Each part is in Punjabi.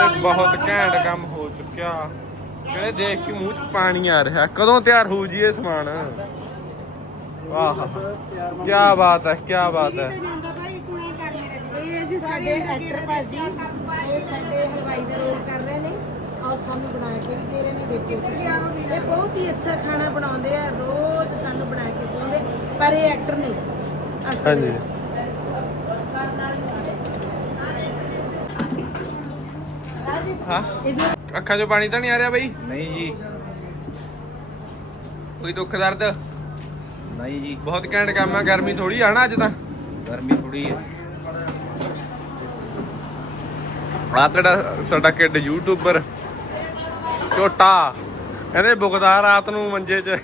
ਕਹਿੰਦੇ ਬਹੁਤ ਘੈਂਟ ਕੰਮ ਹੋ ਚੁੱਕਿਆ। ਕਹਿੰਦੇ ਦੇਖ ਕੇ ਮੂੰਹ 'ਚ ਪਾਣੀ ਆ ਰਿਹਾ। ਕਦੋਂ ਤਿਆਰ ਹੋਊ ਜੀ ਇਹ ਸਮਾਨ? ਵਾਹ। ਕੀ ਬਾਤ ਹੈ ਕੀ ਬਾਤ ਹੈ। ਜਾਂਦਾ ਭਾਈ ਤੂੰ ਐ ਕਰ ਮੇਰੇ ਲਈ ਇਹ ਅਸੀਂ ਸਾਡੇ ਐਕਟਰ ਭਾਜੀ ਇਹ ਸਾਡੇ ਹਲਵਾਈ ਦਾ ਰੋਲ ਕਰ ਰਹੇ ਨੇ। ਔਰ ਸਾਨੂੰ ਬਣਾ ਕੇ ਵੀ ਦੇ ਰਹੇ ਨੇ ਦੇਖੋ ਤੁਸੀਂ। ਇਹ ਬਹੁਤ ਹੀ ਅੱਛਾ ਖਾਣਾ ਬਣਾਉਂਦੇ ਆ ਰੋਜ਼ ਸਾਨੂੰ ਬਣਾ ਕੇ ਖਵਾਉਂਦੇ। ਪਰ ਇਹ ਐਕਟਰ ਨਹੀਂ। ਅਸਲ ਹਾਂਜੀ। ਹਾਂ? ਅੱਖਾਂ 'ਚੋਂ ਪਾਣੀ ਤਾਂ ਨਹੀਂ ਆ ਰਿਹਾ ਬਈ? ਨਹੀਂ ਜੀ। ਕੋਈ ਦੁੱਖ ਦਰਦ? ਨਹੀਂ ਜੀ। ਬਹੁਤ ਘੈਂਟ ਕੰਮ ਆ ਗਰਮੀ ਥੋੜੀ ਆ ਨਾ ਅੱਜ ਤਾਂ। ਗਰਮੀ ਥੋੜੀ ਹੈ ਆ ਤੇਰਾ ਸਾਡਾ ਕਿੱਡ ਯੂਟਿਊਬਰ ਛੋਟਾ। ਕਹਿੰਦੇ ਬੁਗਦਾ ਰਾਤ ਨੂੰ ਮੰਜੇ 'ਚ।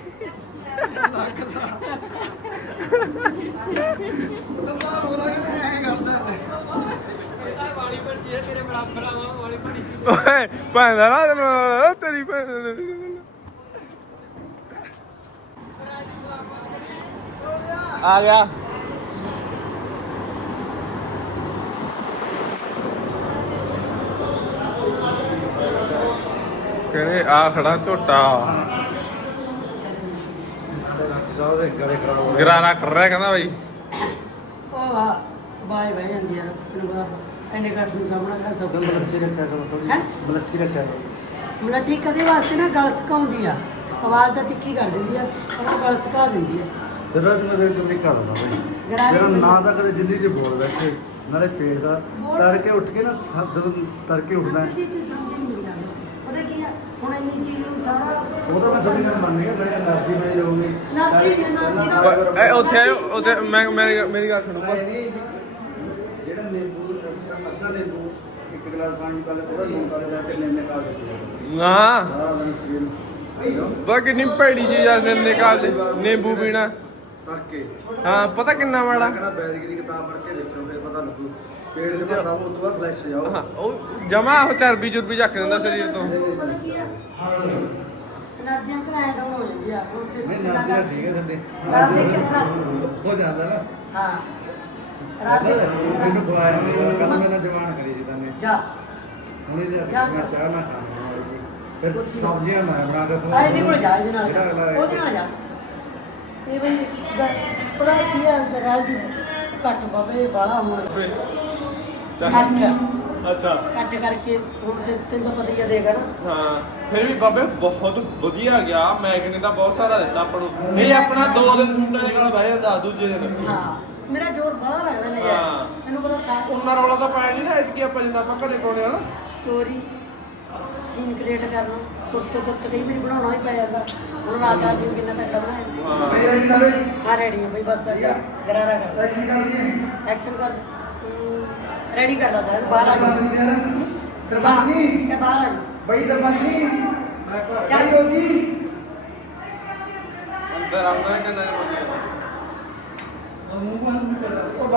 ਓਏ ਭੈਣ ਦਾ ਨਾ ਤੇਰੀ ਭੈਣ ਆ ਗਿਆ ਕਹਿੰਦੇ ਆ ਖੜਾ ਝੋਟਾ ਗਰਾਰਾ ਕਰ ਰਿਹਾ ਕਹਿੰਦਾ ਬਾਈ। ਉਹ ਆ ਬਾਈ ਬਹਿ ਜਾਂਦੀ ਯਾਰ ਤੈਨੂੰ ਪਤਾ ਐਨੇ ਘੱਟ ਨੂੰ ਸਾਹਮਣਾ ਕਰ ਸਕਦਾ। ਮਲੱਠੀ ਰੱਖਿਆ ਕਰੋ ਥੋੜੀ ਹੈਂ? ਮਲੱਠੀ ਰੱਖਿਆ ਕਰੋ। ਮਲੱਠੀ ਕਦੇ ਵਾਸਤੇ ਨਾ ਗਲ ਸੁਕਾਉਂਦੀ ਆ। ਆਵਾਜ਼ ਤਾਂ ਤਿੱਖੀ ਕਰ ਦਿੰਦੀ ਆ ਪਰ ਉਹ ਗਲ ਸੁਕਾ ਦਿੰਦੀ ਆ। ਫਿਰ ਅੱਜ ਮੈਂ ਤੇਰੇ ਤੋਂ ਨਹੀਂ ਕਰਦਾ ਭਾਈ। ਗਰਾਰੀ ਮੇਰਾ ਸੀ। ਨਾਂ ਤਾਂ ਕਦੇ ਜਿੰਦਗੀ 'ਚ ਬੋਲ ਬੈਠੇ ਨਾਲੇ ਪੇਟ ਦਾ ਬੋਲ। ਤੜਕੇ ਉੱਠ ਕੇ ਨਾ ਸਭ ਜਦੋਂ ਤੜਕੇ ਉੱਠਣਾ ਹੈ, ਜੀ ਤੂੰ ਸਮਝ ਨਹੀਂ ਮਿਲਦਾ ਉਹਦਾ ਕੀ ਆ ਹੁਣ ਇੰਨੀ ਚੀਜ਼ ਨੂੰ ਸਾਰਾ ਉਹ ਤਾਂ ਮੈਂ ਤੁਹਾਡੀ ਗੱਲ ਮੰਨ ਗਿਆ ਮੈਂ ਐਨਰਜੀ ਬਣੀ ਰਹੂਗੀ ਐਨਰਜੀ- ਐਨਰਜੀ ਦਾ- ਇਹ ਉੱਥੇ ਆਇਓ ਉੱਥੇ ਮੈਂ ਮੇਰੀ ਮੇਰੀ ਗੱਲ ਸੁਣੋ। ਨਹੀਂ ਨਹੀਂ ਗਲਾਸ ਪਾਣੀ ਪਾ ਕੇ ਥੋੜਾ ਲੂਣ ਪਾ ਕੇ ਲੈ ਕੇ ਨਿੰਨੇ ਕਾ ਦਿੱਤੇ ਨਾ। ਸਾਰਾ ਦਿਨ ਸਵੇਰ ਨੂੰ। ਬਾ ਕਿੰਨੀ ਭੈੜੀ ਚੀਜ਼ ਆ ਨਿੰਨੇ ਕਾਲ ਦੇ ਨਿੰਬੂ ਪੀਣਾ। ਤੜਕੇ। ਹਾਂ ਪਤਾ ਕਿੰਨਾ ਮਾੜਾ। ਕਿਹੜਾ ਵੈਦਿਕ ਦੀ ਕਿਤਾਬ ਪੜ੍ਹ ਕੇ ਦੇਖੋ ਫਿਰ ਪਤਾ ਲੱਗੂ। ਪੇਟ ਦੇ ਪਾਸਾ ਉਹ ਤੋਂ ਬਾਅਦ ਫਲੈਸ਼ ਜਾਓ ਹਾਂ ਉਹ ਜਮਾ ਉਹ ਚਰਬੀ ਚੁਰਬੀ ਚੱਕ ਦਿੰਦਾ ਸਰੀਰ ਤੋਂ। ਪਤਾ ਕੀ ਆ? ਡਾਊਨ ਹੋ ਜਾਂਦੀ ਆ ਹੁਣ ਤੇ ਨਹੀਂ ਨਾ ਠੀਕ ਹੈ ਥੱਲੇ। ਰਾਤ ਦੇ ਕੇ ਰਾਤ ਹੋ ਜਾਂਦਾ ਨਾ ਹਾਂ। ਰਾਤ ਦੇ ਮੈਨੂੰ ਖਵਾਇਆ ਨਹੀਂ ਕੱਲ ਮੈਂ ਨਾ ਜਵਾਨ ਕਰੀ ਸੀ ਤਾਂ ਮੈਂ। ਜਾ। ਹੁਣ ਇਹ ਜਾ। ਮੈਂ ਚਾਹ ਨਾ ਖਾਣੀ ਵਾਲੀ ਜੀ। ਫਿਰ ਸਬਜ਼ੀਆਂ ਮੈਂ ਬਣਾ ਕੇ ਆ ਇਹਦੇ ਕੋਲ ਜਾ ਇਹਦੇ ਨਾਲ ਜਿਹੜਾ ਅਗਲਾ ਉਹਦੇ ਨਾਲ ਜਾ। ਇਹ ਬਈ ਗ- ਉਹਦਾ ਕੀ ਆ ਸਰਾਲ ਦੀ ਘੱਟ ਬਾਬੇ ਬਾਲਾ ਹੋਣ। ਘੱਟ। ਅੱਛਾ। ਘੱਟ ਕਰਕੇ ਹੁਣ ਤੇ ਤੈਨੂੰ ਤਾਂ ਪਤਾ ਹੀ ਆ ਦੇਗਾ ਨਾ। ਹਾਂ। ਫਿਰ ਵੀ ਬਾਬੇ ਬਹੁਤ ਵਧੀਆ ਗਿਆ। ਨੇ ਤਾਂ ਬਹੁਤ ਸਾਰਾ ਦਿੱਤਾ ਆਪਾਂ ਨੂੰ। ਇਹ ਆਪਣਾ ਦੋ ਦਿਨ ਸੂਟਾਂ ਦੇ ਨਾਲ ਬਹਿ ਜਾਂਦਾ ਦੂਜੇ ਦਿਨ। ਹਾਂ। ਮੇਰਾ ਜ਼ੋਰ ਬੜਾ ਲੱਗਦਾ ਨੇ ਹਾਂ। ਯਾਰ ਤੈਨੂੰ ਪਤਾ ਸਾ ਉਹਨਾਂ ਰੌਲਾ ਤਾਂ ਪਾਇਆ ਨਹੀਂ ਨਾ ਇਤਕੀ ਆਪਾਂ ਜਿੰਨਾ ਆਪਾਂ ਘਰੇ ਪਾਉਣੇ ਆ ਨਾ। ਸਟੋਰੀ ਸੀਨ ਕ੍ਰੀਏਟ ਕਰਨਾ। ਤੁਰਤ ਤੁਰਤ ਕਈ ਵਾਰੀ ਬਣਾਉਣਾ ਹੀ ਪੈ ਜਾਂਦਾ। ਹੁਣ ਰਾਤ ਦਾ ਸੀਨ ਕਿੰਨਾ ਤੱਕ ਬਣਾਇਆ। ਹਾਂ। ਮੇਰੇ ਰੈਡੀ ਸਾਰੇ। ਹਾਂ ਰੈਡੀ ਹੈ ਬਈ ਬਸ ਆ ਜਾ ਗਰਾਰਾ ਕਰ। ਐਕਸ਼ਨ ਕਰ ਦਈਏ ਐਕਸ਼ਨ ਕਰ। ਰੈਡੀ ਕਰ ਲਾ ਸਾਰਿਆਂ ਨੂੰ ਬਾਹਰ ਆ ਸਰਪੰਚ ਜਾਓ। ਨਹੀਂ ਦੇਣਾ ਸਰਪੰਚ ਨਹੀਂ ਇਹ ਬਾਹਰ ਆ ਜਾਓ। ਬਈ ਸਰਪੰਚ ਨਹੀਂ ਚੱਲ। ਬਈ ਰੋਜੀ? ਅੰਦਰ ਆਉਂਦਾ ਕਿ ਨਹੀਂ ਵਧੀਆ ਉਹ ਮੂੰਹ ਬੰਦ ਨਹੀਂ ਕਰਦਾ ਉਹ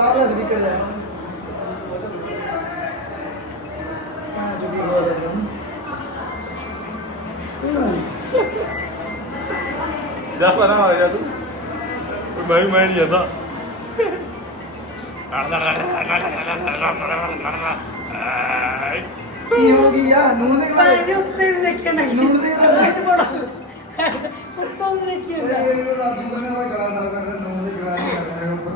ਬਾਹਰ ਦਾ ਸਪੀਕਰ ਜਾ ਹਾਂ ਜੋ ਵੀ ਹੋ ਰਿਹਾ ਜਾ ਪਰਾਂ ਆ ਜਾ ਤੂੰ ਮੈਂ ਮੈਂ ਨਹੀਂ ਜਾਂਦਾ ਕੀ ਹੋ ਗਈ ਆ ਨੂਨ ਦੇ ਪੈਰ ਦੇ ਉੱਤੇ ਵੀ ਦੇਖਿਆ ਨਹੀਂ ਨੂਨ ਦੇ ਤਾਂ ਉੱਤੋਂ ਵੀ ਦੇਖਿਆ ਹੁੰਦਾ ਇਹ ਰਾਜੂ ਕਹਿੰਦਾ ਮੈਂ ਗਲਾ ਸਾਫ਼ ਕਰ ਰਿਹਾ ਨੂਨ ਦੇ ਗਲਾ ਨਹੀਂ ਕਰ ਰਿਹਾ ਉੱਪਰ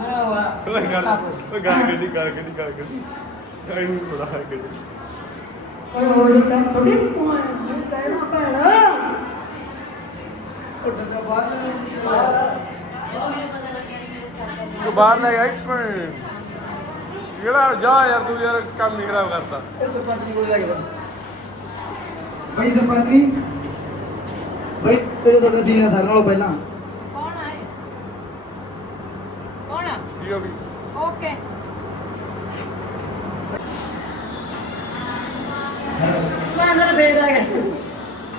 ਹਾਂ ਵਾਹ ਓਏ ਗੱਲ ਓਏ ਗੱਲ ਕਿਹਦੀ ਗੱਲ ਕਿਹਦੀ ਗੱਲ ਕਿਹਦੀ ਇਹਨੂੰ ਬੜਾ ਹੈ ਕਿ ਓਏ ਹੋਲੀ ਕੰਮ ਥੋੜੀ ਤੂੰ ਕਹਿਣਾ ਪੈਣਾ ਉਹ ਡੱਗਾ ਬਾਹਰ ਤੂੰ ਬਾਹਰ ਲੈ ਗਿਆ ਇੱਕ ਮਿੰਟ। ਕਿਹੜਾ ਜਾ ਯਾਰ ਤੂੰ ਯਾਰ ਕੰਮ ਹੀ ਖਰਾਬ ਕਰਤਾ। ਇਹ ਸਰਪੰਚ ਜੀ ਕੋਲ ਜਾ ਕੇ ਬਈ ਸਰਪੰਚ। ਜੀ ਬਈ ਤੇਰੇ ਤੁਹਾਡੇ ਦਿਨ ਸਾਰਿਆਂ ਨਾਲੋਂ ਪਹਿਲਾਂ ਕੌਣ ਆਏ ਹੋ ਗਈ। ਓਕੇ। ਮੈਂ ਅੰਦਰ ਫੇਰ ਆ ਗਿਆ।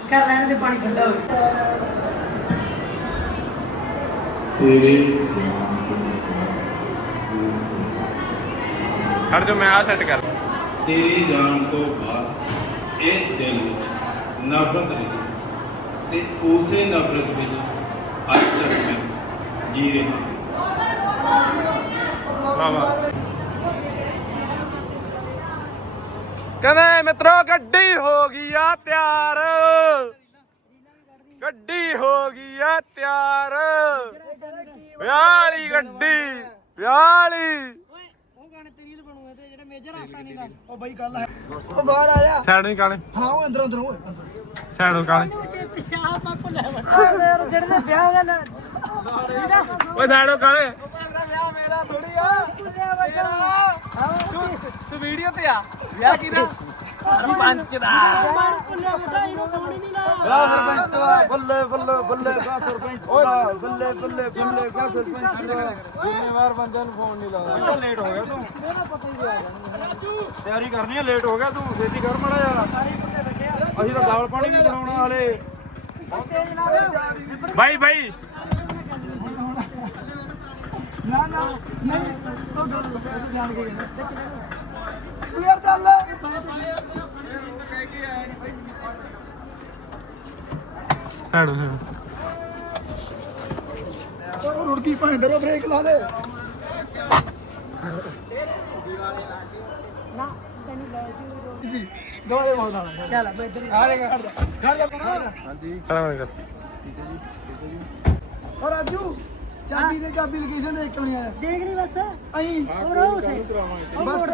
ਕਰ ਲੈਣ ਦੇ ਪਾਣੀ ਠੰਡਾ ਹੋਵੇ ਹਟ ਜਾ ਮੈਂ ਆ ਸੈੱਟ ਕਰ ਤੇਰੀ ਜਾਣ ਤੋਂ ਬਾਅਦ ਇਸ ਦਿਲ ਵਿੱਚ ਨਫ਼ਰਤ ਰਹੀ ਤੇ ਉਸੇ ਨਫ਼ਰਤ ਵਿੱਚ ਅੱਜ ਤੱਕ ਮੈਂ ਜੀ ਰਿਹਾ ਕਹਿੰਦੇ ਮਿੱਤਰੋ ਗੱਡੀ ਹੋ ਗਈ ਆ ਤਿਆਰ। ਗੱਡੀ ਹੋ ਗਈ ਆ ਤਿਆਰ। ਵਿਆਹ ਵਾਲੀ ਗੱਡੀ ਵਿਆਹ ਵਾਲੀ ਉਹ ਗਾਣੇ ਤੇਰੀ ਰੀਲ ਬਣੂਏ ਤੇ ਜਿਹੜੇ ਮੇਜਰ ਹੱਥਾਂ ਨਹੀਂ ਦਾ ਉਹ ਬਾਈ ਗੱਲ ਹੈ ਉਹ ਬਾਹਰ ਆ ਜਾ ਸਾਈਡ ਨਹੀਂ ਕਾਲੇ। ਹਾਂ ਉਹ ਅੰਦਰ ਅੰਦਰ ਉਹ ਅੰਦਰ ਸਾਈਡ ਨੂੰ ਕਾਲੇ। ਆਪਾਂ ਭੁੱਲਿਆ ਵਾ ਯਾਰ ਜਿਹੜੇ ਵਿਆਹ ਹੋ ਗਿਆ ਓਏ ਸਾਈਡ ਨੂੰ ਕਾਲੇ। ਮੇਰਾ ਵਿਆਹ ਮੇਰਾ ਥੋੜੀ ਆ। ਤੂੰ ਵੀਡੀਓ ਤੇ ਆ। ਵਿਆਹ ਕਿਹਦਾ? ਸਰਪੰਚ ਦਾ। ਭੁੱਲਿਆ ਬੇਟਾ ਇਹਨੂੰ ਪਾਣੀ ਨਹੀਂ ਲਾ ਸਰਪੰਚ ਦਾ। ਬੱਲੇ ਬੱਲੇ ਬੱਲੇ ਕਾ ਸਰਪੰਚ ਦਾ। ਬੱਲੇ ਬੱਲੇ ਬੱਲੇ ਕਾ ਸਰਪੰਚ ਦਾ। ਜ਼ਿੰਮੇਵਾਰ ਬੰਦਿਆਂ ਨੂੰ ਫੋਨ ਨਹੀਂ ਲਾਉਂਦਾ ਲੇਟ ਹੋ ਗਿਆ ਤੂੰ। ਤਿਆਰੀ ਕਰਨੀ ਹੈ ਲੇਟ ਹੋ ਗਿਆ ਤੂੰ। ਛੇਤੀ ਕਰ ਮੜਾ ਯਾਰ ਅਸੀਂ ਤਾਂ ਦਾਲ ਪਾਣੀ ਵੀ ਬਣਾਉਣਾ ਹਾਲੇ ਬਾਈ ਬਾਈ। ਨਾ ਨਾ ਨਹੀਂ ਉਹ ਗੱਲ ਉਹ ਜਾਣ ਕੇ ਕਹਿੰਦਾ ਤੂੰ ਯਾਰ ਚੱਲ ਸਾਈਡ ਨੂੰ ਉਹ ਰੁੜਕੀ ਭਾਂ ਦਰੋ ਬ੍ਰੇਕ ਲਾ ਦੇ ਜੀ ਦੋਲੇ ਬਹੁਤ ਆਣਾ ਚੱਲ ਬਈ ਇੱਧਰ ਆ ਰਿਹਾ ਖੜ ਜਾ ਖੜ ਜਾ ਬਣਾ ਕਾਲੇ ਕਰ ਓ ਰਾਜੂ ਚਾਬੀ ਦੇ ਚਾਬੀ ਲੋਕੇਸ਼ਨ ਦੇਖ ਕਿਉਂ ਨਹੀਂ ਆਇਆ। ਦੇਖ ਲਈ ਬਸ। ਅਹੀਂ। ਹੋਰ ਉਹ ਸੇ ਬਸ।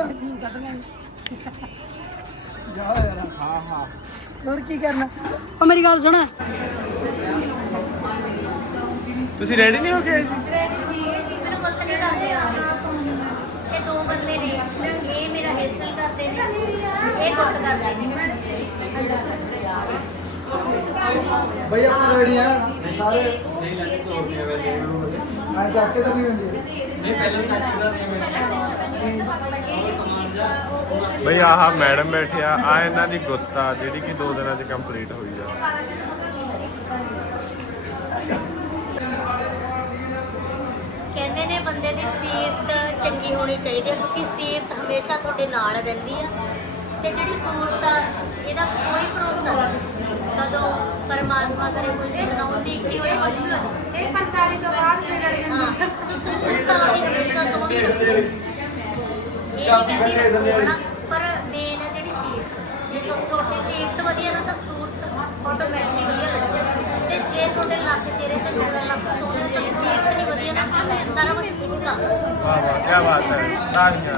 ਜਾ। ਯਾਰ। ਹੋਰ ਕੀ ਕਰਨਾ? ਉਹ ਮੇਰੀ ਗੱਲ ਸੁਣ। ਤੁਸੀਂ ਰੈਡੀ ਨਹੀਂ ਹੋ ਕੇ ਆਏ ਸੀ? ਮੈਨੂੰ ਗੁੱਤ ਨਹੀਂ ਕਰਦੇ ਆ। ਇਹ ਦੋ ਬੰਦੇ ਨੇ। ਇਹ ਮੇਰਾ ਹੇਅਰ ਸਟਾਈਲ ਕਰਦੇ ਨੇ। ਇਹ ਗੁੱਤ ਕਰਦੇ ਨੇ। ਬਈ ਆਪਾਂ ਰੈਡੀ ਆ। ਸਾਰੇ। ਆਏ ਜਾ ਕੇ ਤਾਂ ਨਹੀਂ ਹੁੰਦੀ ਬਈ ਆਹ ਮੈਡਮ ਬੈਠਿਆ ਆ ਇਹਨਾਂ ਦੀ ਗੁੱਤ ਜਿਹੜੀ ਕਿ 2 ਦਿਨਾਂ 'ਚ ਕੰਪਲੀਟ ਹੋਈ ਆ। ਕਹਿੰਦੇ ਨੇ ਬੰਦੇ ਦੀ ਸਿਹਤ ਚੰਗੀ ਹੋਣੀ ਚਾਹੀਦੀ ਹੈ ਕਿਉਂਕਿ ਸਿਹਤ ਹਮੇਸ਼ਾ ਤੁਹਾਡੇ ਨਾਲ ਰਹਿੰਦੀ ਆ। ਤੇ ਜਿਹੜੀ ਸੂਰਤ ਆ ਇਹਦਾ ਕੋਈ ਭਰੋਸਾ ਨਹੀਂ। ਕਦੋਂ ਪਰਮਾਤਮਾ ਕਰੇ ਕੋਈ ਸੁਣਾਉਣ ਦੀ ਕੀ ਹੋਏ ਕੁਝ ਵੀ ਹੋ ਜਾਏ ਇਹ 45 ਤੋਂ ਬਾਅਦ ਮਿਲਣ ਹਾਂ ਸੋ ਸੂਰਤ ਆ ਦੀ ਹਮੇਸ਼ਾ ਸੋਹਣੀ ਰੱਖੋ। ਇਹ ਨਹੀਂ ਕਹਿੰਦੀ ਰੱਖੋ ਹਨਾ ਪਰ ਮੇਨ ਹੈ ਜਿਹੜੀ ਸਿਹਤ ਜੇ ਤੁਹਾ- ਤੁਹਾਡੀ ਸਿਹਤ ਵਧੀਆ ਨਾ ਤਾਂ ਸੂਰਤ ਆਟੋਮੈਟਿਕਲੀ ਵਧੀਆ ਲੱਗਦੀ ਤੇ ਜੇ ਤੁਹਾਡੇ ਲੱਖ ਚਿਹਰੇ ਤੇ ਤੁਹਾਡਾ ਲੱਖ ਸੋਹਣੇ ਹੋ, ਤੁਹਾਡੀ ਸਿਹਤ ਨਹੀਂ ਵਧੀਆ ਨਾ ਸਾਰਾ ਕੁਝ ਫਿੱਕਾ ਵਾਹ ਵਾਹ ਕੀ ਬਾਤ ਹੈ। ਤਾਲੀਆਂ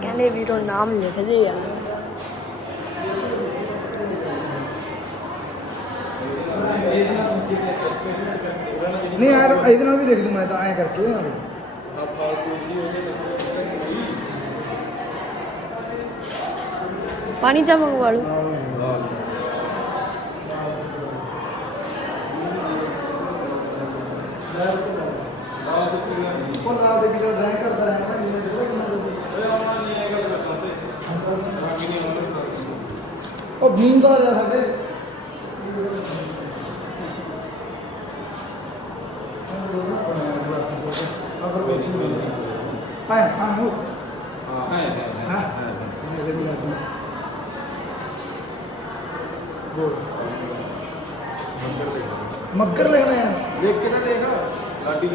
ਕਹਿੰਦੇ ਵੀਰੋ ਨਾਮ ਲਿਖਦੇ ਆ ਨਹੀਂ ਯਾਰ ਇਹਦੇ ਨਾਲ ਵੀ ਦੇਖ ਦੂੰ ਮੈਂ ਤਾਂ ਐਂ ਕਰਕੇ ਨਾ ਪਾਣੀ ਤਾਂ ਮੰਗਵਾ ਲਓ ਉਹ ਲਾ ਦੇ ਕਿਲੋ ਡਰਾਈ ਕਰਦਾ ਹੈ ਉਹ ਭੀਮ ਦਾ ਮੱਗਰ ਲੈਣਾ ਯਾਰ ਦੇਖ ਕੇ ਤਾਂ ਦੇਖ ਲਾਡੀ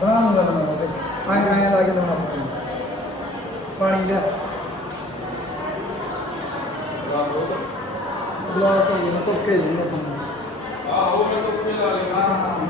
ਬਣਾ ਲੂੰਗਾ ਮੈਂ ਤੇ ਆਏ ਆਏ ਲਾ ਕੇ ਲਾਉਣਾ ਪਾਣੀ ਲਿਆ ਗਲਾਸ ਤਾਂ ਇਹ ਤੋਂ ਕੇ ਜੀ ਆਪਾਂ ਆਹੋ ਮੈਂ ਤੋਂ ਕੇ ਲਾ ਲਿਆ ਹਾਂ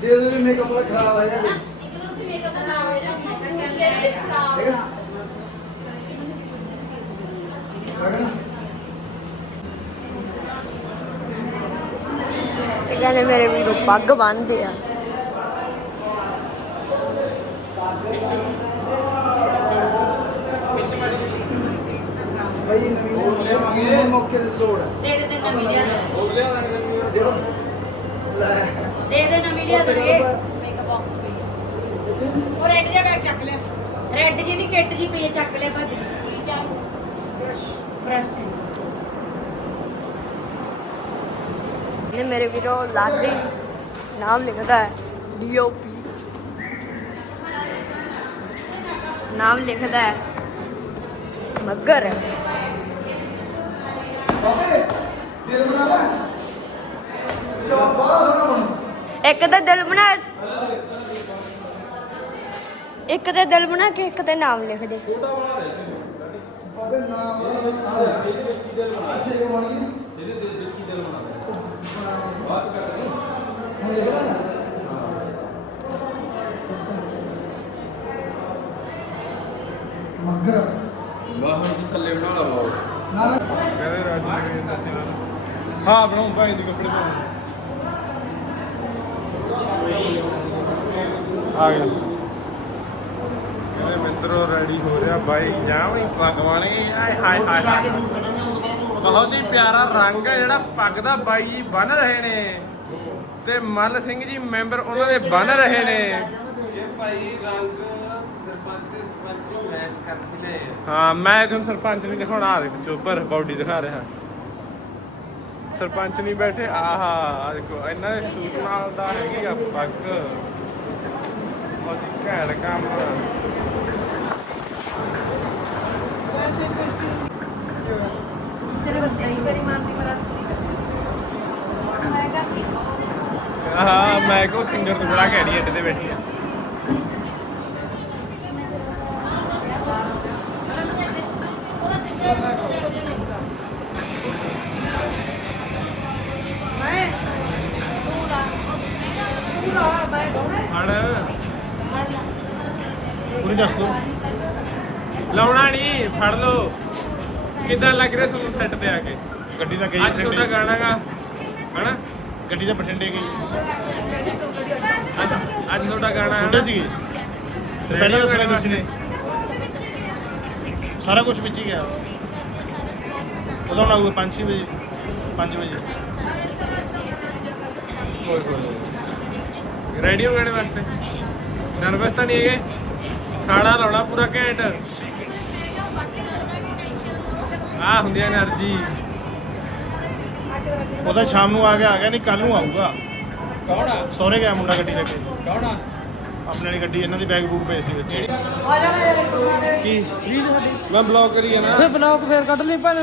ਦੇ ਦੇ ਮੇਕਅਪ ਵਾਲਾ ਖਰਾਬ ਆ ਯਾਰ ਠੀਕ ਹੈ ਕਹਿੰਦੇ ਮੇਰੇ ਵੀਰੋ ਪੱਗ ਬੰਨਦੇ ਆ। ਦੇ ਦੇ ਦੇ ਨਵੀਂ ਲਿਆ ਦੇ। ਦੇ ਦੇ ਨਵੀਂ ਲਿਆ ਦੇ। ਮੇਕਅਪ ਬਾਕਸ ਪਈ ਉਹ ਰੈੱਡ ਜਿਹਾ ਬੈਗ ਚੱਕ ਲਿਆ। ਰੈੱਡ ਜੀ ਨਹੀਂ ਕਿੱਟ ਜੀ ਪਈ ਆ, ਚੱਕ ਲਿਆ ਭਾਜੀ। ਕੀ ਚਾਹ ਬ੍ਰਸ਼ ਨੇ ਮੇਰੇ ਵੀਰੋ ਲਾਡੀ ਨਾਮ ਲਿਖਦਾ ਹੈ ਡੀਓਪੀ ਨਾਮ ਲਿਖਦਾ ਹੈ ਮੱਗਰ ਬਾਬੇ ਦਿਲ ਬਣਾ ਇੱਕ ਤੇ ਦਿਲ ਬਣਾ, ਇੱਕ ਤੇ ਦਿਲ ਬਣਾ ਕੇ ਇੱਕ ਤੇ ਨਾਮ ਲਿਖ ਦੇ। ਬਾਬੇ ਨਾਮ ਅੱਛੇ ਬਣ ਗਈ ਜਿਹਦੇ ਦੇਖੀ ਦਿਲ ਬਣਾ ਬਾਤ ਕਰ ਮਗਰ ਥੱਲੇ ਬਣਾ ਲਾ ਕਹਿੰਦੇ ਰਾਜੂ ਨੇ ਦੱਸਿਆ ਹਾਂ ਬਣਾਉਂ ਭਾਈ ਦੀ ਕੱਪੜੇ ਪਾਉਂ ਆ ਗਿਆ। ਕਹਿੰਦੇ ਮਿੱਤਰੋ ਰੈਡੀ ਹੋ ਰਿਹਾ ਬਾਈ ਜਾਵਣੀ ਪੱਗ ਵਾਲੇ। ਆਏ ਹਾਏ ਹਾਏ ਹਾਏ। ਬਹੁਤ ਹੀ ਪਿਆਰਾ ਰੰਗ ਹੈ ਜਿਹੜਾ ਪੱਗ ਦਾ ਬਾਈ ਜੀ ਬੰਨ ਰਹੇ ਨੇ। ਤੇ ਮੱਲ ਸਿੰਘ ਜੀ ਮੈਂਬਰ ਉਹਨਾਂ ਦੇ ਬੰਨ ਰਹੇ ਨੇ। ਹਾਂ ਮੈਂ ਤੁਹਾਨੂੰ ਸਰਪੰਚ ਨਹੀਂ ਦਿਖਾਉਣਾ ਆ ਦੇਖੋ ਚੋਪਰ ਬਾਡੀ ਦਿਖਾ ਰਿਹਾ। ਸਰਪੰਚ ਨਹੀਂ ਬੈਠੇ ਆਹਾ ਆ ਦੇਖੋ ਇਹਨਾਂ ਦੇ ਸੂਟ ਨਾਲ ਦਾ ਹੈਗੀ ਆ ਪੱਗ। ਬਹੁਤ ਹੀ ਘੈਂਟ ਕੰਮ। ਤੇਰੇ ਬੱਚੇ ਹੀ ਕਰੀ ਮੰਨਦੀ ਮਰਾ ਹਾਂ ਮੈਂ ਕੋ ਸਿੰਗਰ ਤੋਂ ਬੜਾ ਘੈਂਟੀ ਅੱਡੇ ਤੇ ਬੈਠੀ ਆ। ਹਣ ਪੂਰੀ ਦੱਸ ਦੋ। ਲਾਉਣਾ ਨਹੀਂ ਫੜ ਲਓ। ਕਿੱਦਾਂ ਲੱਗ ਰਿਹਾ ਤੁਹਾਨੂੰ ਸੈੱਟ ਤੇ ਆ ਕੇ? ਗੱਡੀ ਤਾਂ ਗਈ ਅੱਜ ਤੁਹਾਡਾ ਗਾਣਾ ਗਾ। ਬੇਟੀ ਤਾਂ ਬਠਿੰਡੇ ਗਈ। ਅੱਜ ਤੁਹਾਡਾ ਗਾਣਾ ਹੈ ਛੋਟੇ ਨਾ? ਸੀਗੇ। ਤੇ ਪਹਿਲਾਂ ਨੇ। ਸਾਰਾ ਕੁਝ ਵਿੱਚ ਹੀ ਗਿਆ। ਉਦੋਂ ਨਾ ਹੋਊਗਾ ਵਜੇ। 5 ਵਜੇ। ਰੇਡੀਓ ਗਾਣੇ ਵਾਸਤੇ? ਨਰਵਸ ਤਾਂ ਨਹੀਂ ਹੈਗੇ? ਖਾਣਾ ਲਾਉਣਾ ਪੂਰਾ ਘੈਂਟ। ਆ ਹੁੰਦੀ ਐਨਰਜੀ ਉਹ ਤਾਂ ਸ਼ਾਮ ਨੂੰ ਆ ਗਿਆ ਆ ਗਿਆ ਨਹੀਂ ਕੱਲ ਨੂੰ ਆਊਗਾ। ਕੌਣ ਆ? ਸਹੁਰੇ ਗਿਆ ਮੁੰਡਾ ਗੱਡੀ ਲੈ ਕੇ। ਕੌਣ ਆ? ਆਪਣੇ ਵਾਲੀ ਗੱਡੀ ਇਹਨਾਂ ਦੀ ਬੈਗ ਬੂਗ ਪਏ ਸੀ ਵਿੱਚ। ਕੀ? ਪਲੀਜ਼ ਮੈਂ ਬਲੌਕ ਕਰੀ ਆ ਨਾ ਫੇ ਬਲੌਕ ਫੇਰ ਕੱਢ ਲਈ ਪਰ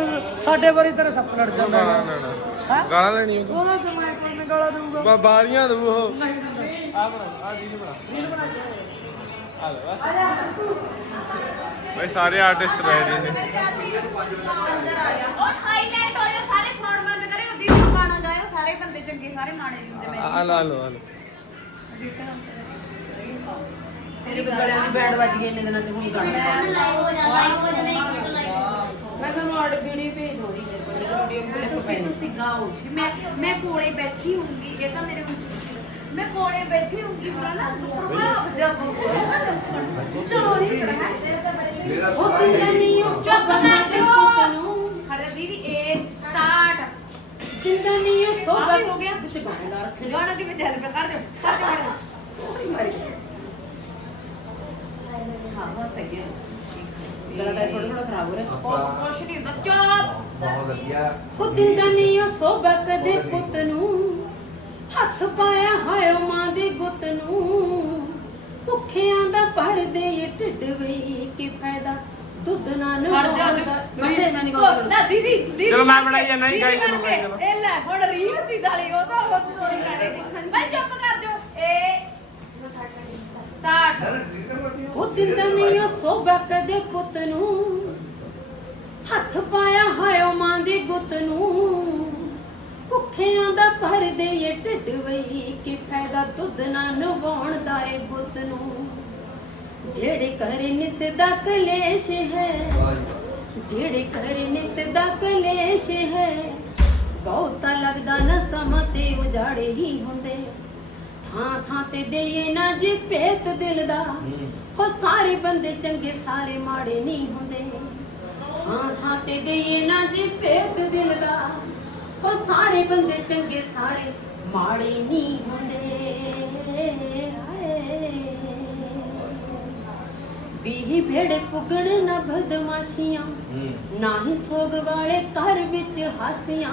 ਸਾਡੇ ਵਾਰੀ ਤੇਰੇ ਸੱਪ ਲੜ ਜਾਂਦਾ ਨਾ। ਨਾ ਨਾ ਗਾਲਾਂ ਲੈਣੀ ਉਹ ਉਹਦਾ ਕਿ ਮੈਂ ਕੋਲ ਗਾਲਾਂ ਦਊਗਾ। ਬਾ ਬਾਲੀਆਂ ਦੂ ਉਹ। ਆ ਬਣਾ ਆ ਰੀਲ ਬਣਾ। ਰੀਲ ਬਣਾ। ਆ ਲੈ ਬਸ। ਬਈ ਸਾਰੇ ਆਰਟਿਸਟ ਰਹੇ ਨੇ। ਉਹ ਸਾਈਲੈਂਟ ਹੋ ਜਾ। ਚੰਗੇ ਸਾਰੇ ਮਾੜੇ ਨਹੀਂ ਹੁੰਦੇ ਆ ਲਾ ਲੋ ਆ ਲੋ ਤੇਰੇ ਗਲਿਆਂ ਦੀ ਬੈਂਡ ਵੱਜ ਗਈ ਇੰਨੇ ਦਿਨਾਂ ਚ ਹੁਣ ਗਾਣਾ ਲਾਈਵ ਹੋ ਜਾ ਲਾਈਵ ਹੋ ਜਾ ਨਹੀਂ ਲਾਈਵ ਮੈਂ ਤੁਹਾਨੂੰ ਆਰਡਰ ਵੀਡੀਓ ਭੇਜ ਦੋਗੀ ਮੇਰੇ ਕੋਲ ਵੀਡੀਓ ਕਲਿੱਪ ਤੁਸੀਂ ਤੁਸੀਂ ਗਾਓ ਮੈਂ ਮੈਂ ਕੋਲੇ ਬੈਠੀ ਹੋਊਂਗੀ ਇਹ ਤਾਂ ਮੇਰੇ ਮੈਂ ਕੋਲੇ ਬੈਠੀ ਹੋਊਂਗੀ ਬੁਰਾ ਨਾ ਪ੍ਰਭਾਵ ਜਬ ਚਲੋ ਜੀ ਉਹ ਕਿੰਨਾ ਨਹੀਂ ਉਹ ਚੁੱਪ ਕਰ ਦੇ ਦਿਓ ਖੜੇ ਦੀਦੀ ਇਹ ਸਟਾਰਟ ਜਿੰਦਾ ਨਹੀਂ ਉਹ ਸੋਭਾ ਬਾਕੀ ਹੋ ਗਿਆ। ਵਿੱਚ ਗਾਣਾ ਲਾ ਰੱਖੇ ਗਾਣਾ ਕਿਵੇਂ ਚੱਲ ਪਿਆ ਕਰ ਦਿਓ ਕਰ ਦਿਓ, ਕਰ ਦਿਓ ਹਾਂ ਹੁਣ ਸਹੀ ਹੈ। ਗਲਾ ਤਾਂ ਥੋੜਾ ਥੋੜਾ ਖਰਾਬ ਹੋ ਰਿਹਾ। ਉਹ ਕੁਛ ਨਹੀਂ ਹੁੰਦਾ। ਚੁੱਪ ਉਹ ਦਿੰਦਾ ਨਹੀਂ ਉਹ ਸੋਭਾ ਕਦੇ ਪੁੱਤ ਨੂੰ ਹੱਥ ਪਾਇਆ ਹੋਇਆ ਮਾਂ ਦੀ ਗੁੱਤ ਨੂੰ। ਭੁੱਖਿਆਂ ਦਾ ਭਰਦੇ ਇਹ ਢਿੱਡ ਵਈ ਕੀ ਫਾਇਦਾ? ਦੁੱਧ ਨਾ ਹਟ ਜਾ ਜੀ ਬਸੇ ਮੈਂ ਨਹੀਂ ਉਹ ਨਾ ਦੀਦੀ ਦੀਦੀ ਚਲੋ ਮੈਂ ਬਣਾਈ ਜਾਂਦਾ, ਨਹੀਂ ਦੀਦੀ ਗਾਈ ਚਲੋ, ਬਣ ਗਾਈ। ਕੇ, ਚਲੋ। ਇਹ ਲੈ ਹੁਣ ਰੀਲ ਸੀ ਗਾਲੀ ਉਹ ਤਾਂ ਬਸ ਥੋੜੀ ਕਰ ਰਹੀ ਮੈਂ ਚੁੱਪ ਕਰ ਜੋ ਇਹ ਸਟਾਰਟ। ਉਹ ਦਿੰਦਾ ਨਹੀਂ ਉਹ ਸੋਭਾ ਕਦੇ ਪੁੱਤ ਨੂੰ ਹੱਥ ਪਾਇਆ ਹੋਇਆ ਮਾਂ ਦੀ ਗੁੱਤ ਨੂੰ। ਭੁੱਖਿਆਂ ਦਾ ਭਰਦੇ ਇਹ ਢਿੱਡ ਵਈ ਕੀ ਫਾਇਦਾ ਦੁੱਧ ਨਾ ਨਵਾਉਣ ਦਾ ਏ ਬੁੱਤ ਨੂੰ। ਜਿਹੜੇ ਕਰੇ ਨਿਤ ਦਾ ਕਲੇਸ਼ ਹੈ, ਜਿਹੜੇ ਕਰੇ ਨਿਤ ਦਾ ਕਲੇਸ਼ ਹੈ, ਬਹੁਤਾ ਲੱਗਦਾ ਨਾ ਸਮਾਂ ਤੇ ਉਜਾੜੇ ਹੀ ਹੁੰਦੇ। ਥਾਂ ਥਾਂ ਤੇ ਦੇਈਏ ਨਾ ਜੀ ਭੇਤ ਦਿਲ ਦਾ, ਹੋ ਸਾਰੇ ਬੰਦੇ ਚੰਗੇ, ਸਾਰੇ ਮਾੜੇ ਨਹੀਂ ਹੁੰਦੇ। ਥਾਂ ਥਾਂ ਤੇ ਦੇਈਏ ਨਾ ਜੇ ਭੇਤ ਦਿਲ ਦਾ, ਹੋ ਸਾਰੇ ਬੰਦੇ ਚੰਗੇ, ਸਾਰੇ ਮਾੜੇ ਨਹੀਂ ਹੁੰਦੇ। ਵੀਹੀ ਭੇੜੇ ਪੁਗਣ ਨਾ ਬਦਮਾਸ਼ੀਆਂ। ਨਾ ਹੀ ਸੋਗ ਵਾਲੇ ਘਰ ਵਿੱਚ ਹਾਸੀਆਂ।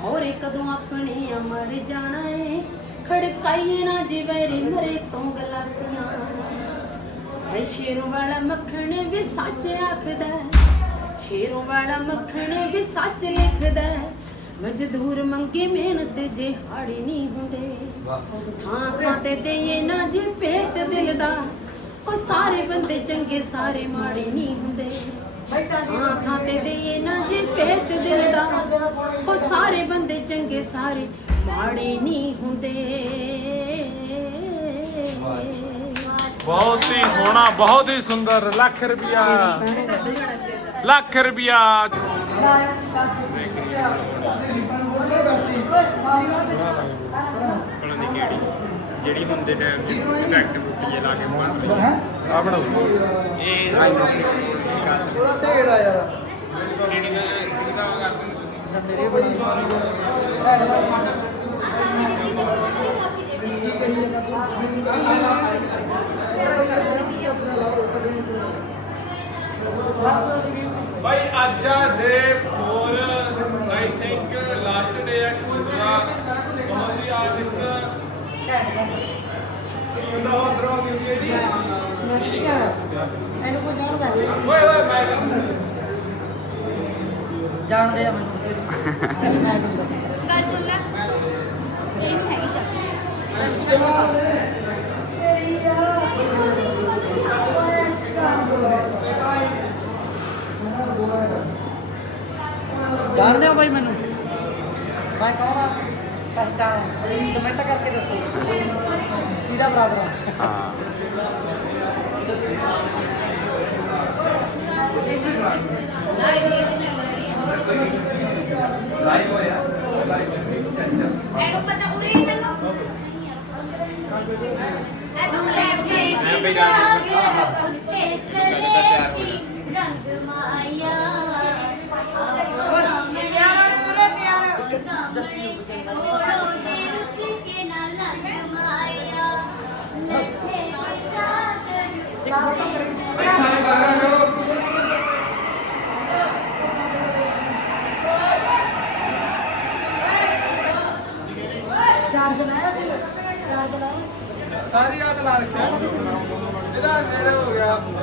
ਹੋਰੇ ਕਦੋਂ ਆਪਣੇ ਅਮਰ ਜਾਣਾ ਏ? ਖੜਕਾਈਏ ਨਾ ਜਿਵੇਰੇ ਮਰੇ ਤੋਂ ਗਲਾਸੀਆਂ। ਹੈ ਸ਼ੇਰੋਂ ਵਾਲਾ ਮੱਖਣ ਵੀ ਸੱਚ ਆਖਦਾ। ਸ਼ੇਰੋਂ ਵਾਲਾ ਮੱਖਣ ਵੀ ਸੱਚ ਲਿਖਦਾ। ਮਜ਼ਦੂਰ ਮੰਗੇ ਮਿਹਨਤ ਜੇ ਹਾੜੀ ਨਹੀਂ ਹੁੰਦੇ। ਥਾਂ ਥਾਂ ਤੇ ਦੇਈਏ ਨਾ ਜੀ ਭੇਤ ਦਿਲ ਦਾ। ਉਹ ਸਾਰੇ ਬੰਦੇ ਚੰਗੇ ਸਾਰੇ ਮਾੜੇ ਨਹੀਂ ਹੁੰਦੇ। ਥਾਂ ਤੇ ਦੇਈਏ ਨਾ ਜੀ ਭੇਤ ਦਿਲ ਦਾ ਉਹ ਸਾਰੇ ਬੰਦੇ ਚੰਗੇ ਸਾਰੇ ਮਾੜੇ ਨਹੀਂ ਹੁੰਦੇ। ਬਹੁਤ ਹੀ ਸੋਹਣਾ ਬਹੁਤ ਹੀ ਸੁੰਦਰ ਲੱਖ ਰੁਪਿਆ ਲੱਖ ਰੁਪਿਆ ਜਿਹੜੀ ਹੁੰਦੇ ਟਾਈਮ ਚ ਇਫੈਕਟ ਬੁੱਟੀ ਲਾ ਕੇ ਬਣਦੀ ਆ ਬਣਾਓ ਇਹ ਉਹਦਾ ਢੇੜ ਆ ਯਾਰ। ਭਾਈ ਅੱਜ ਆ ਡੇ 4 ਆਈ ਥਿੰਕ ਲਾਸਟ ਡੇ ਹੈ ਦਾ ਬਹੁਤ ਹੀ ਆਰਟਿਸਟ ਜਾਣਦਾ ਆ ਮੈਨੂੰ। ਮੈਂ ਗੱਲ ਸੁਣ ਲੈ। ਇਹ ਨਹੀਂ ਹੈਗੀ ਚੱਲ ਜਾਣਦੇ ਹੋ ਬਾਈ ਮੈਨੂੰ? ਮੈਂ ਕੌਣ ਆ? ਪਹਿਚਾਣ ਕਮੈਂਟ ਕਰਕੇ ਦੱਸੋ ਕਿਹਦਾ ਬਰਾਦਰ ਆ ਲਾਈਵ ਹੋਇਆ ਲਾਈਵ ਇਹਨੂੰ ਪਤਾ ਉਰੇ ਹੀ ਤੈਨੂੰ ਇਹਨੂੰ ਲੈ ਕੇ ਸਾਰੀ ਰਾਤ ਲਾ ਰੱਖਿਆ ਇਹਦਾ ਨੇੜੇ ਹੋ ਗਿਆ ਆਪਾਂ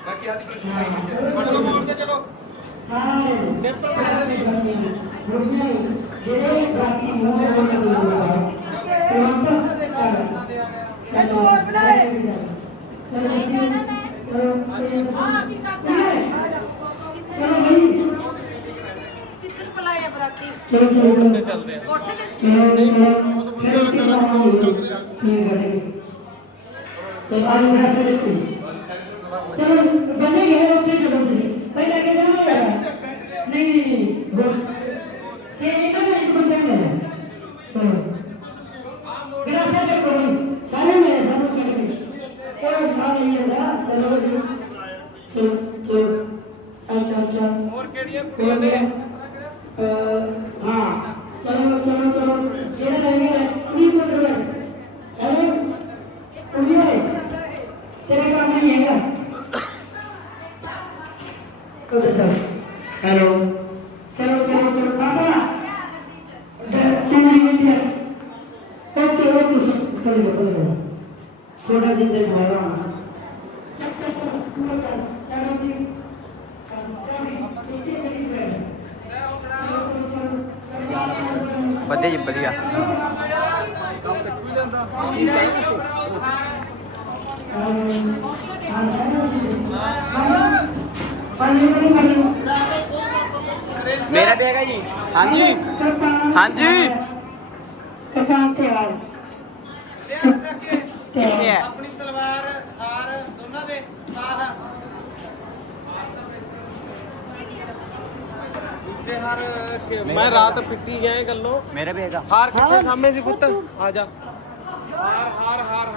ਬਾਕੀ ਆਦੀ ਕੋਈ ਸੁਣਾਈ ਨਹੀਂ ਪਰ ਤੋਂ ਬੋਲ ਤੇ ਚਲੋ ਸਾਰੇ ਡਿਫਰੈਂਟ ਹੈ ਨਹੀਂ ਜਿਹੜੇ ਜਿਹੜੇ ਬਾਕੀ ਮੂਹਰੇ ਬੋਲ ਰਹੇ ਹੋ ਇਹ ਤੂੰ ਹੋਰ ਬਣਾਏ ਨਹੀਂ ਜਾਣਾ ਮੈਂ ਹਾਂ ਕੀ ਕਰਦਾ ਕਿੱਧਰ ਬੁਲਾਇਆ ਬਰਾਤੀ ਚਲੋ ਚਲੋ ਚੱਲਦੇ ਆ ਕੋਠੇ ਤੇ ਚਲੋ ਚਲੋ ਫਿਰ ਠੀਕ ਹੈ ਤੇ ਆਲੂ ਬਣਾ ਕੇ ਦੇਖੋ ਚਲੋ, ਬੰਨੇ ਗਏ ਉੱਥੇ ਚਲੋ ਤੁਸੀਂ। ਪਹਿਲਾਂ ਕਿ ਜਾਣਾ ਯਾਰ ਨਹੀਂ ਨਹੀਂ ਨਹੀਂ ਗੁੱਡ ਸੇ ਇੱਕ ਨਾ ਇੱਕ ਬੰਦੇ ਨੇ ਚਲੋ ਗਰਾਸਾ ਚੱਕੋ ਜੀ ਸਾਰੇ ਮੇਰੇ ਸਾਹਮਣੇ ਕੱਢ ਕੇ ਉਹ ਨਾ ਨਹੀਂ ਹੁੰਦਾ ਚਲੋ ਜੀ ਚਲੋ ਚਲੋ ਅੱਛਾ ਅੱਛਾ ਹੋਰ ਕਿਹੜੀਆਂ ਕੁੜੀਆਂ ਨੇ ਹਾਂ ਚਲੋ ਚਲੋ ਚਲੋ ਜਿਹੜਾ ਰਹਿ ਗਿਆ ਕੁੜੀ ਕੋਲ ਰਹਿ ਹੈਲੋ ਕੁੜੀ ਓਏ ਤੇਰੇ ਕੰਮ ਨਹੀਂ ਹੈਗਾ ਕਦੋਂ ਚੱਲ ਹੈਲੋ ਚਲੋ ਚਲੋ ਚਲੋ ਬਾਬਾ ਕਿੰਨੀ ਮਿੰਟ ਹੈ ਓਕੇ ਓਕੇ ਸਰ ਕਰੋ ਕਰੋ ਥੋੜਾ ਜਿਹਾ ਤੇ ਮਾਰਾ ਚੱਲ ਚੱਲ ਚੱਲ ਚੱਲ ਚਲੋ ਜੀ ਵਧੀਆ ਜੀ ਵਧੀਆ। ਮੇਰਾ ਵੀ ਹੈਗਾ ਜੀ। ਹਾਂਜੀ। ਹਾਂਜੀ। ਕਿਰਪਾਨ ਤੇ ਆ ਕਿੱਥੇ ਹੈ ਆਪਣੀ ਤਲਵਾਰ ਹਾਰ ਦੋਨਾਂ ਦੇ ਆਹ ਦੂਜੇ ਹਾਰ ਮੈਂ ਰਾਤ ਪਿੱਟੀ ਗਏ ਗੱਲੋਂ। ਮੇਰਾ ਵੀ ਹੈਗਾ। ਹਾਰ ਕਿੱਥੇ ਸਾਹਮਣੇ ਸੀ ਪੁੱਤ? ਆ ਜਾ। ਹਾਰ ਹਾਰ ਹਾਰ।